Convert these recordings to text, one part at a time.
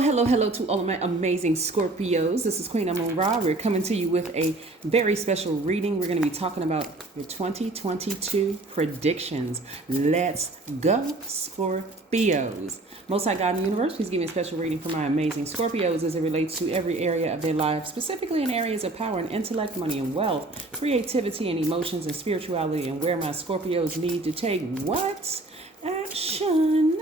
Hello to all of my amazing Scorpios. This is Queen Amun Ra. We're coming to you with a very special reading. We're going to be talking about your 2022 predictions. Let's go, Scorpios. Most High God in the universe, please give me a special reading for my amazing Scorpios as it relates to every area of their life, specifically in areas of power and intellect, money and wealth, creativity and emotions and spirituality, and where my Scorpios need to take what action.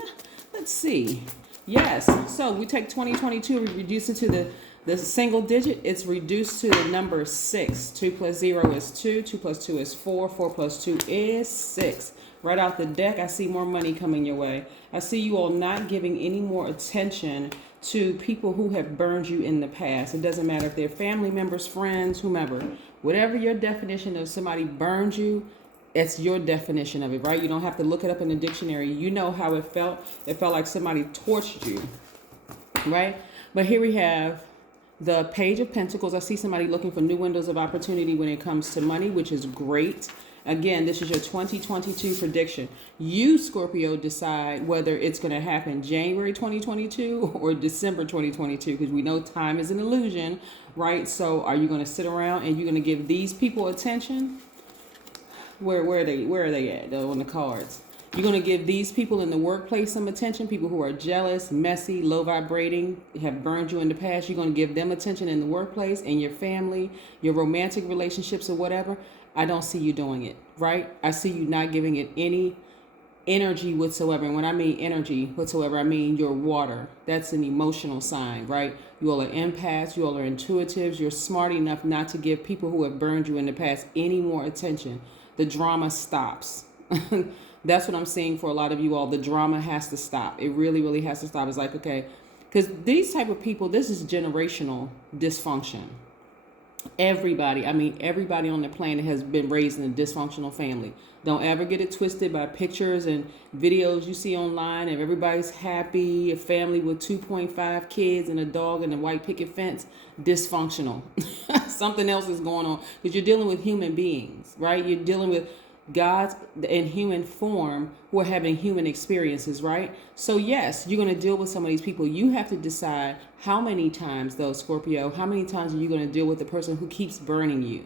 Let's see. Yes, so we take 2022, we reduce it to the single digit. It's reduced to the number 6. 2 plus 0 is 2. 2 plus 2 is 4. 4 plus 2 is 6. Right out the deck, I see more money coming your way. I see you all not giving any more attention to people who have burned you in the past. It doesn't matter if they're family members, friends, whomever. Whatever your definition of somebody burned you, it's your definition of it, right? You don't have to look it up in the dictionary. You know how it felt. It felt like somebody torched you, right? But here we have the Page of Pentacles. I see somebody looking for new windows of opportunity when it comes to money, which is great. Again, this is your 2022 prediction. You, Scorpio, decide whether it's going to happen January 2022 or December 2022, because we know time is an illusion, right? So are you going to sit around and you're going to give these people attention? Where are they at on the cards? You're going to give these people in the workplace some attention, people who are jealous, messy, low vibrating, have burned you in the past. You're going to give them attention in the workplace and your family, your romantic relationships or whatever. I don't see you doing it, right? I see you not giving it any energy whatsoever. And when I mean energy whatsoever, I mean your water. That's an emotional sign, right? You all are empaths, you all are intuitives. You're smart enough not to give people who have burned you in the past any more attention. The drama stops. That's what I'm seeing for a lot of you all. The drama has to stop. It really, really has to stop. It's like, okay, because these type of people, this is generational dysfunction. Everybody on the planet has been raised in a dysfunctional family. Don't ever get it twisted by pictures and videos you see online of everybody's happy, a family with 2.5 kids and a dog and a white picket fence. Dysfunctional. Something else is going on because you're dealing with human beings, right? You're dealing with gods in human form who are having human experiences, right? So yes, you're going to deal with some of these people. You have to decide how many times, though, Scorpio, how many times are you going to deal with the person who keeps burning you?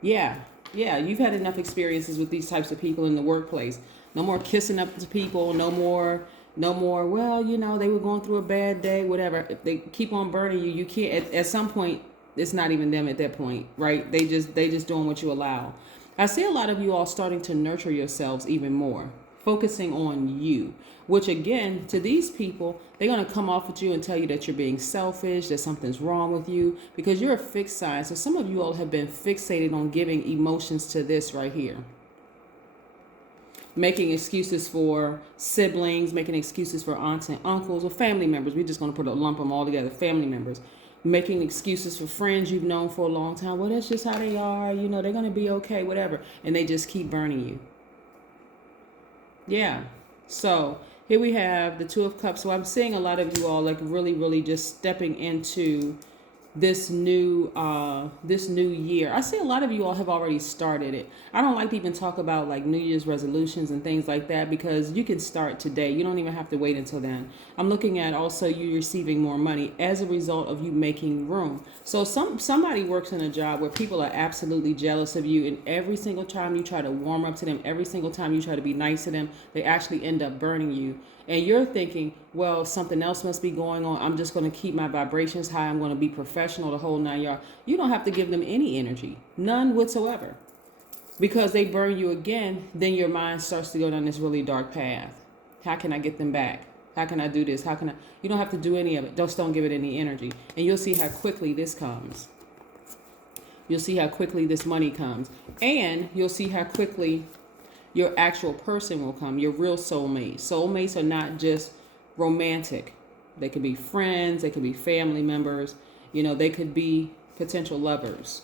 Yeah, you've had enough experiences with these types of people in the workplace. No more kissing up to people, no more, well, they were going through a bad day, whatever. If they keep on burning you, you can't, at some point, it's not even them at that point, right? They just doing what you allow. I see a lot of you all starting to nurture yourselves even more, focusing on you, which again, to these people, they're going to come off at you and tell you that you're being selfish, that something's wrong with you, because you're a fixed sign. So some of you all have been fixated on giving emotions to this right here. Making excuses for siblings, making excuses for aunts and uncles or family members. We're just going to lump them all together, family members. Making excuses for friends you've known for a long time. Well, that's just how they are. They're going to be okay, whatever. And they just keep burning you. Yeah. So here we have the Two of Cups. So I'm seeing a lot of you all like really, really just stepping into this new year. I see a lot of you all have already started it. I don't like to even talk about like New Year's resolutions and things like that because you can start today. You don't even have to wait until then. I'm looking at also you receiving more money as a result of you making room. So somebody works in a job where people are absolutely jealous of you, and every single time you try to warm up to them, every single time you try to be nice to them, they actually end up burning you. And you're thinking, well, something else must be going on. I'm just going to keep my vibrations high. I'm going to be professional the whole 9 yards. You don't have to give them any energy, none whatsoever. Because they burn you again, then your mind starts to go down this really dark path. How can I get them back? How can I do this? You don't have to do any of it. Just don't give it any energy. And you'll see how quickly this comes. You'll see how quickly this money comes. And you'll see how quickly your actual person will come, your real soulmate. Soulmates are not just romantic. They could be friends, they could be family members, they could be potential lovers.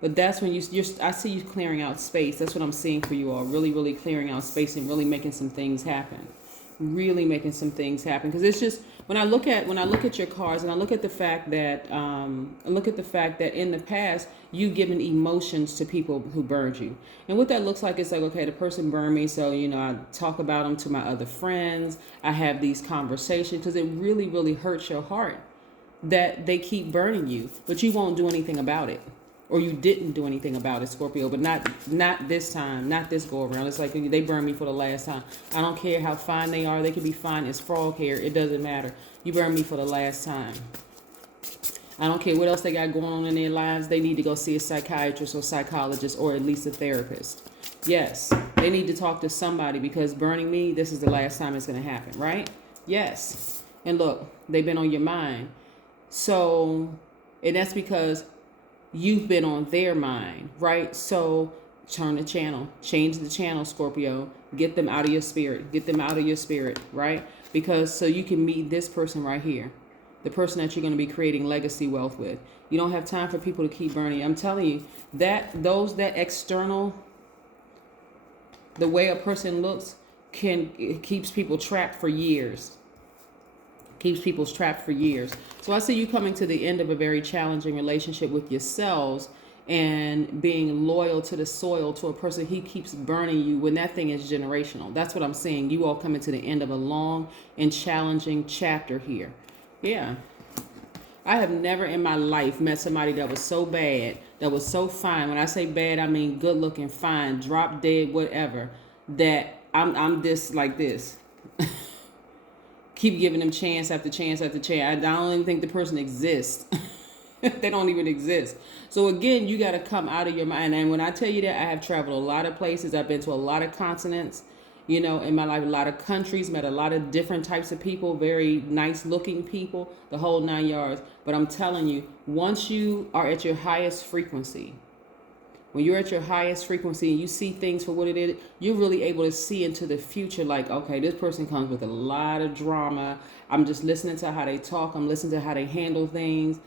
But that's when I see you clearing out space. That's what I'm seeing for you all, really, really clearing out space and really making some things happen. really making some things happen. Because it's just, when I look at your cards, and I look at the fact that in the past you've given emotions to people who burned you, and what that looks like is like, okay, the person burned me, so I talk about them to my other friends. I have these conversations because it really, really hurts your heart that they keep burning you, but you won't do anything about it. Or you didn't do anything about it, Scorpio, but not this time, not this go around. It's like they burned me for the last time. I don't care how fine they are. They could be fine as frog hair. It doesn't matter. You burned me for the last time. I don't care what else they got going on in their lives. They need to go see a psychiatrist or psychologist, or at least a therapist. Yes, they need to talk to somebody, because burning me, this is the last time it's going to happen, right? Yes. And look, they've been on your mind. So, and that's because you've been on their mind, right? So turn the channel, change the channel, Scorpio. Get them out of your spirit. Get them out of your spirit, right? Because so you can meet this person right here, the person that you're going to be creating legacy wealth with. You don't have time for people to keep burning. I'm telling you that that external, the way a person looks, it keeps people trapped for years. Keeps people trapped for years. So I see you coming to the end of a very challenging relationship with yourselves, and being loyal to the soil, to a person he keeps burning you, when that thing is generational. That's what I'm saying. You all coming to the end of a long and challenging chapter here. Yeah. I have never in my life met somebody that was so bad, that was so fine. When I say bad, I mean good looking, fine, drop dead, whatever, that I'm this like this. Keep giving them chance after chance after chance. I don't even think the person exists. They don't even exist. So again, you got to come out of your mind. And when I tell you that, I have traveled a lot of places. I've been to a lot of continents, in my life, a lot of countries, met a lot of different types of people, very nice looking people, the whole 9 yards. But I'm telling you, once you are at your highest frequency, when you're at your highest frequency and you see things for what it is, you're really able to see into the future. Like, okay, this person comes with a lot of drama. I'm just listening to how they talk. I'm listening to how they handle things.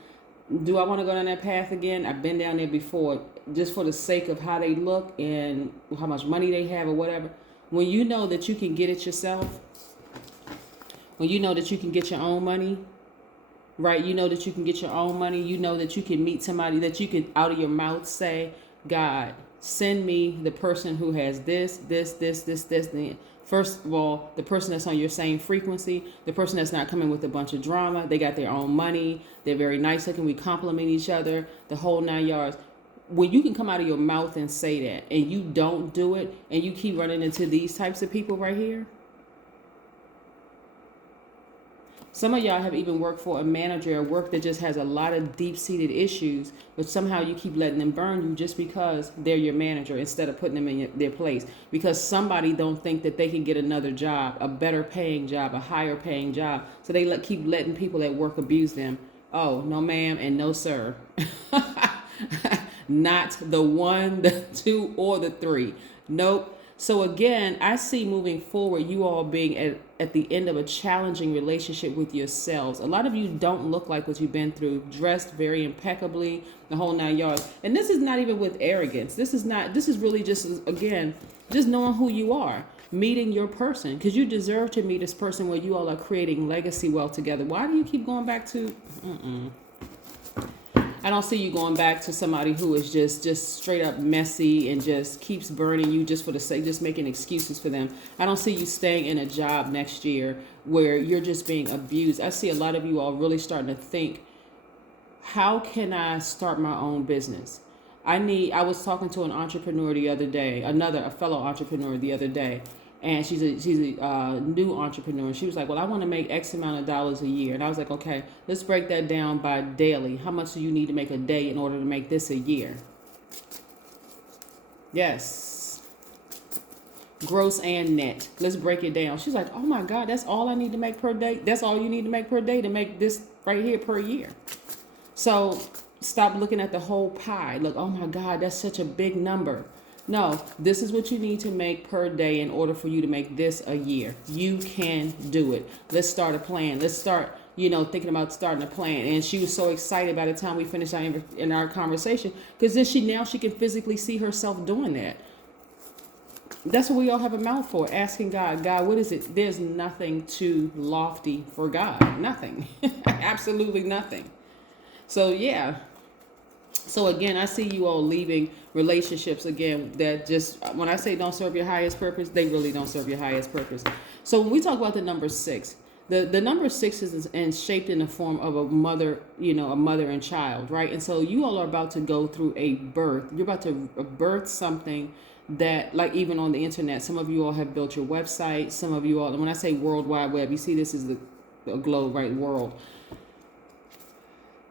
Do I want to go down that path again? I've been down there before, just for the sake of how they look and how much money they have or whatever. When you know that you can get it yourself, when you know that you can get your own money, right? You know that you can get your own money. You know that you can meet somebody that you can, out of your mouth, say, God, send me the person who has this. First of all, the person that's on your same frequency, the person that's not coming with a bunch of drama. They got their own money. They're very nice looking. We compliment each other, the whole 9 yards. When you can come out of your mouth and say that, and you don't do it, and you keep running into these types of people right here. Some of y'all have even worked for a manager at work that just has a lot of deep-seated issues, but somehow you keep letting them burn you just because they're your manager, instead of putting them in their place. Because somebody don't think that they can get another job, a better paying job, a higher paying job. So they keep letting people at work abuse them. Oh, no ma'am and no sir. Not the 1, the 2, or the 3. Nope. So again, I see moving forward, you all being at the end of a challenging relationship with yourselves. A lot of you don't look like what you've been through, dressed very impeccably, the whole 9 yards. And this is not even with arrogance. This is really just, again, just knowing who you are, meeting your person, because you deserve to meet this person where you all are creating legacy wealth together. Why do you keep going back to, I don't see you going back to somebody who is just straight up messy and just keeps burning you just for the sake, just making excuses for them. I don't see you staying in a job next year where you're just being abused. I see a lot of you all really starting to think, how can I start my own business? I was talking to an entrepreneur the other day, a fellow entrepreneur the other day, and she's a new entrepreneur. She was like, well, I want to make X amount of dollars a year. And I was like, okay, let's break that down by daily. How much do you need to make a day in order to make this a year? Yes. Gross and net. Let's break it down. She's like, oh my God, that's all I need to make per day? That's all you need to make per day to make this right here per year? So stop looking at the whole pie. Look, oh my God, that's such a big number. No, this is what you need to make per day in order for you to make this a year. You can do it. Let's start a plan. Let's start, thinking about starting a plan. And she was so excited by the time we finished in our conversation, because then she can physically see herself doing that. That's what we all have a mouth for, asking God, God, what is it? There's nothing too lofty for God. Nothing. Absolutely nothing. So, yeah. So, again, I see you all leaving relationships, again, that just, when I say don't serve your highest purpose, they really don't serve your highest purpose. So, when we talk about the number 6, the number 6 is shaped in the form of a mother, a mother and child, right? And so you all are about to go through a birth. You're about to birth something that, like, even on the internet, some of you all have built your website. Some of you all, when I say World Wide Web, you see this is the globe, right? World.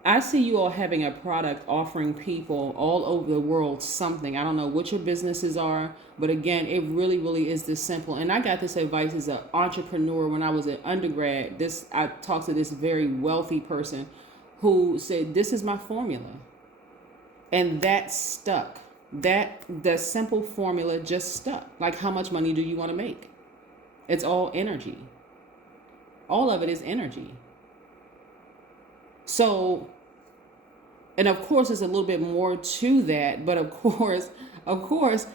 I see you all having a product offering people all over the world something. I don't know what your businesses are, but again, it really, really is this simple. And I got this advice as an entrepreneur when I was an undergrad. I talked to this very wealthy person who said, this is my formula. And that stuck. The simple formula just stuck. Like, how much money do you want to make? It's all energy. All of it is energy. So, and of course, there's a little bit more to that, but of course,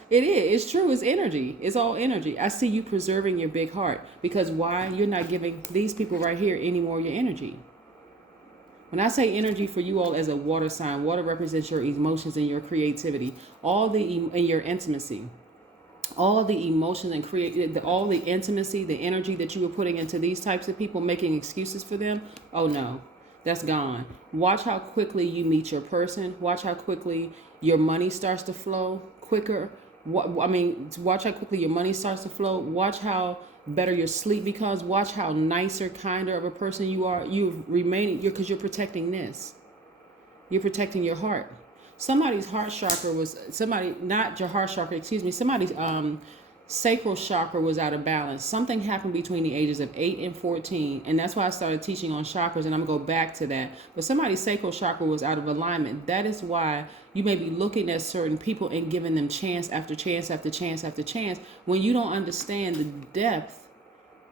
it is. It's true. It's energy. It's all energy. I see you preserving your big heart, because why? You're not giving these people right here any more of your energy. When I say energy for you all as a water sign, water represents your emotions and your creativity, and your intimacy. All the emotions and all the intimacy, the energy that you were putting into these types of people, making excuses for them. Oh no, that's gone. Watch how quickly you meet your person. Watch how quickly your money starts to flow quicker. Watch how quickly your money starts to flow. Watch how better your sleep becomes. Watch how nicer, kinder of a person you are. Because you're protecting this. You're protecting your heart. Somebody's sacral chakra was out of balance. Something happened between the ages of 8 and 14. And that's why I started teaching on chakras, and I'm going to go back to that. But somebody's sacral chakra was out of alignment. That is why you may be looking at certain people and giving them chance after chance after chance after chance, when you don't understand the depth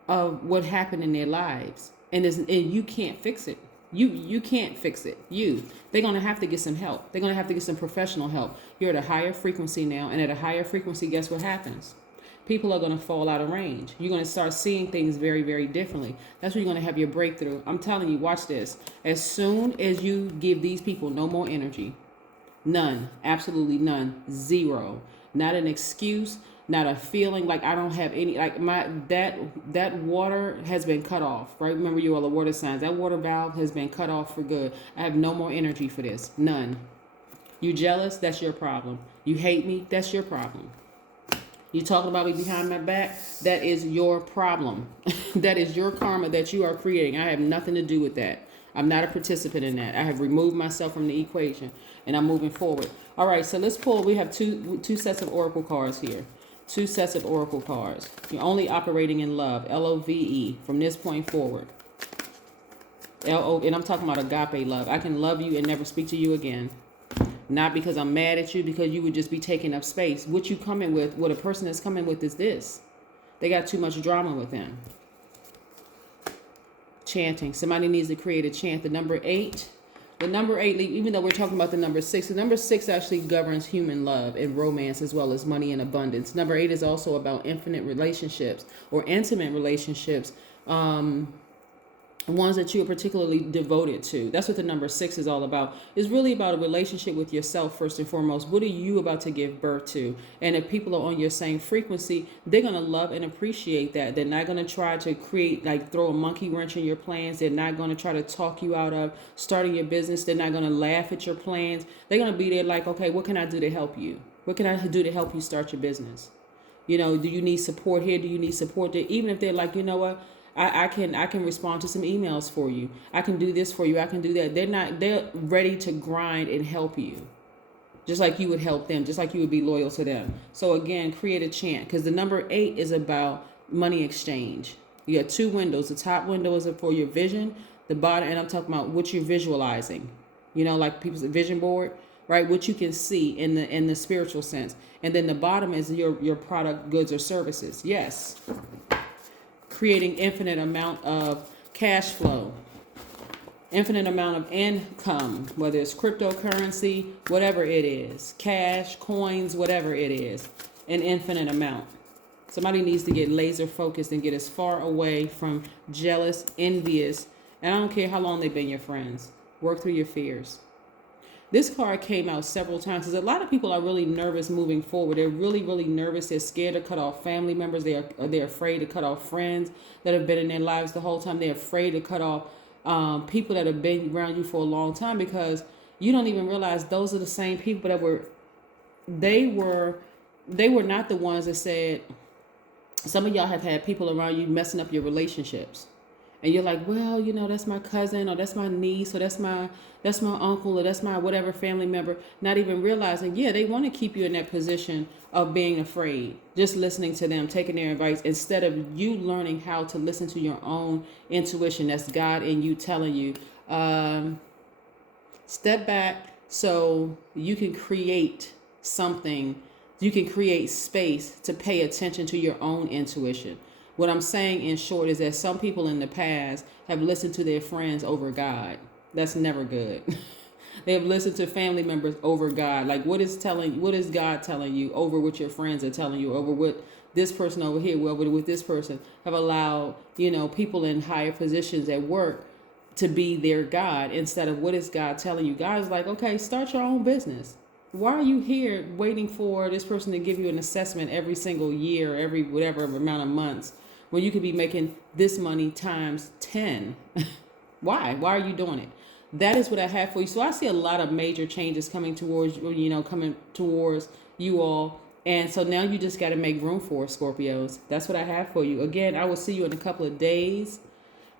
of what happened in their lives. And you can't fix it. You can't fix it. They're going to have to get some help. They're going to have to get some professional help. You're at a higher frequency now, and at a higher frequency, guess what happens? People are going to fall out of range. You're going to start seeing things very, very differently. That's where you're going to have your breakthrough. I'm telling you, watch this. As soon as you give these people no more energy, none, absolutely none, zero, not an excuse, not a feeling like I don't have any, like that water has been cut off, right? Remember, you all are water signs. That water valve has been cut off for good. I have no more energy for this. None. You jealous? That's your problem. You hate me? That's your problem. You talking about me behind my back? That is your problem. That is your karma that you are creating. I have nothing to do with that. I'm not a participant in that. I have removed myself from the equation, and I'm moving forward. All right, so let's pull. We have two sets of oracle cards here. 2 sets of oracle cards. You're only operating in love, LOVE, from this point forward. And I'm talking about agape love. I can love you and never speak to you again. Not because I'm mad at you, because you would just be taking up space. What a person is coming with is this. They got too much drama with them. Chanting. Somebody needs to create a chant. The number 8, even though we're talking about the number 6, the number 6 actually governs human love and romance, as well as money and abundance. Number 8 is also about infinite relationships or intimate relationships, ones that you are particularly devoted to. That's what the number 6 is all about. It's really about a relationship with yourself first and foremost. What are you about to give birth to? And if people are on your same frequency, they're going to love and appreciate that. They're not going to try to throw a monkey wrench in your plans. They're not going to try to talk you out of starting your business. They're not going to laugh at your plans. They're going to be there like, okay, what can I do to help you? What can I do to help you start your business? Do you need support here? Do you need support there? Even if they're like, you know what? I can respond to some emails for you. I can do this for you. I can do that. They're ready to grind and help you. Just like you would help them, just like you would be loyal to them. So again, create a chant, because the number 8 is about money exchange. You have 2 windows. The top window is for your vision. The bottom, and I'm talking about what you're visualizing. Like people's vision board, right? What you can see in the spiritual sense. And then the bottom is your product, goods, or services. Yes. Creating infinite amount of cash flow, infinite amount of income, whether it's cryptocurrency, whatever it is, cash, coins, whatever it is, an infinite amount. Somebody needs to get laser focused and get as far away from jealous, envious, and I don't care how long they've been your friends. Work through your fears. This card came out several times because a lot of people are really nervous moving forward. They're really, really nervous. They're scared to cut off family members. They're afraid to cut off friends that have been in their lives the whole time. They're afraid to cut off people that have been around you for a long time, because you don't even realize those are the same people that they were not the ones that said. Some of y'all have had people around you messing up your relationships. And you're like, well, you know, that's my cousin, or that's my niece, or that's my uncle, or that's my whatever family member, not even realizing, yeah, they want to keep you in that position of being afraid, just listening to them, taking their advice, instead of you learning how to listen to your own intuition. That's God in you telling you, step back so you can create something. You can create space to pay attention to your own intuition. What I'm saying in short is that some people in the past have listened to their friends over God. That's never good. They have listened to family members over God. Like, what is God telling you over what your friends are telling you, over what this person over here, well, with this person, have allowed, people in higher positions at work to be their God, instead of what is God telling you. God is like, okay, start your own business. Why are you here waiting for this person to give you an assessment every single year, every whatever amount of months, when you could be making this money times 10? Why? Why are you doing it? That is what I have for you. So I see a lot of major changes coming towards you all. And so now you just got to make room for it, Scorpios. That's what I have for you. Again, I will see you in a couple of days.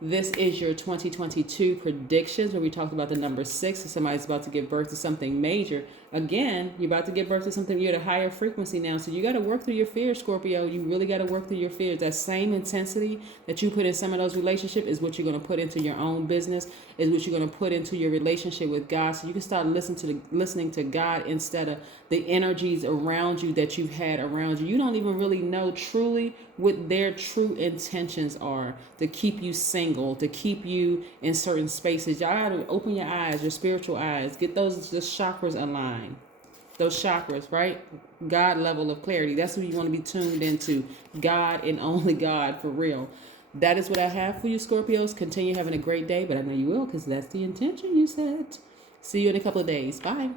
This is your 2022 predictions, where we talked about the number 6, and somebody's about to give birth to something major. Again, you're about to give birth to something. You're at a higher frequency now, so you got to work through your fears, Scorpio. You really got to work through your fears. That same intensity that you put in some of those relationships is what you're going to put into your own business, is what you're going to put into your relationship with God, so you can start listening to God instead of the energies around you that you've had around you. You don't even really know truly what their true intentions are to keep you single, to keep you in certain spaces. Y'all gotta open your eyes, your spiritual eyes. Get those chakras aligned. Those chakras, right? God level of clarity. That's what you want to be tuned into. God and only God, for real. That is what I have for you, Scorpios. Continue having a great day, but I know you will, because that's the intention you set. See you in a couple of days. Bye.